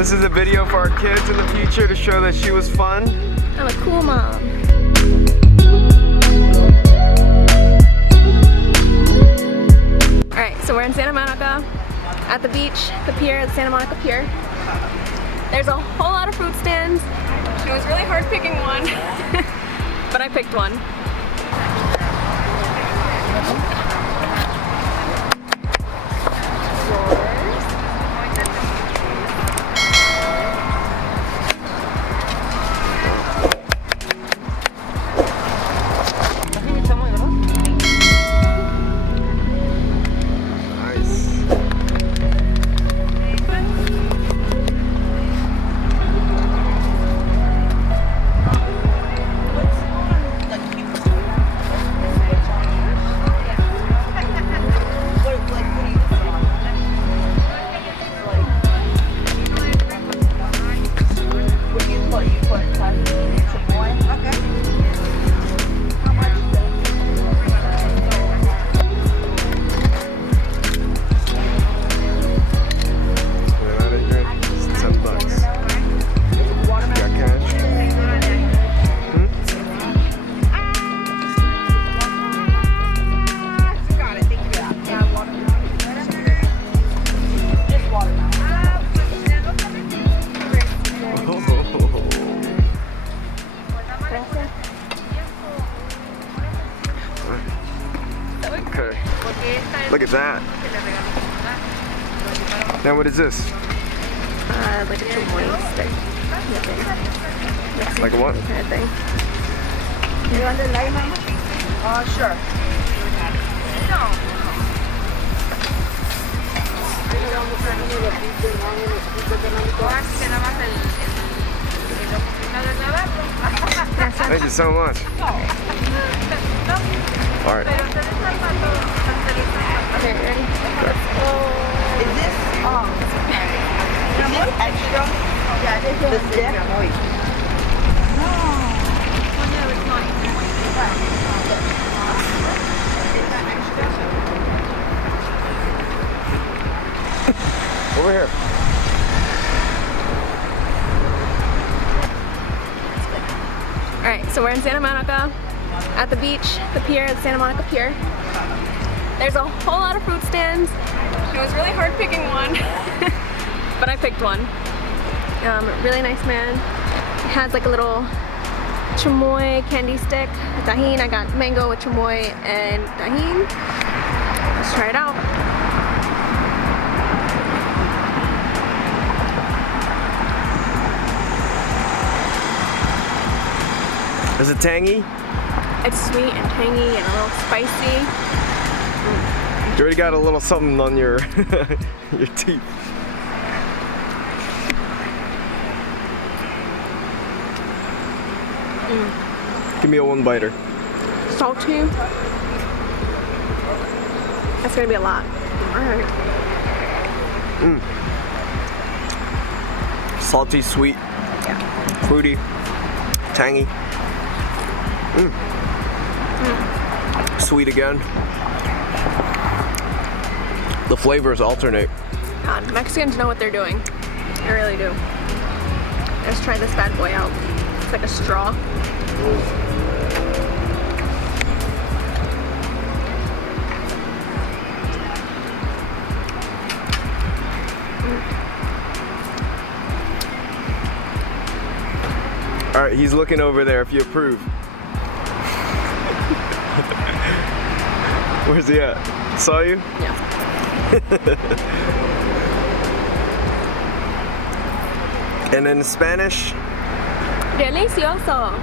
This is a video for our kids in the future to show that she was fun. I'm a cool mom. Alright, so we're in Santa Monica at the beach, the pier, the Santa Monica Pier. There's a whole lot of fruit stands. It was really hard picking one, but I picked one. Look at that. Now what is this? Like a chamoy stick. Like a what? Kind of thing. You want the lime, mama? Sure. No. Thank you so much. All right. Okay, ready? Let's go. Is this extra? Yeah, this is the stick. Over here. Alright, so we're in Santa Monica at the beach, the pier, the Santa Monica Pier. There's a whole lot of fruit stands. It was really hard picking one, but I picked one. Really nice man. It has like a little chamoy candy stick, tahini. I got mango with chamoy and tahini. Let's try it out. Is it tangy? It's sweet and tangy and a little spicy. You already got a little something on your your teeth. Give me a one biter. Salty. That's gonna be a lot. Alright. Salty, sweet, Yeah. fruity, tangy. Sweet again. The flavors alternate. God, Mexicans know what they're doing. They really do. Let's try this bad boy out. It's like a straw. All right, he's looking over there if you approve. Where's he at? Saw you? Yeah. And in Spanish? Delicioso.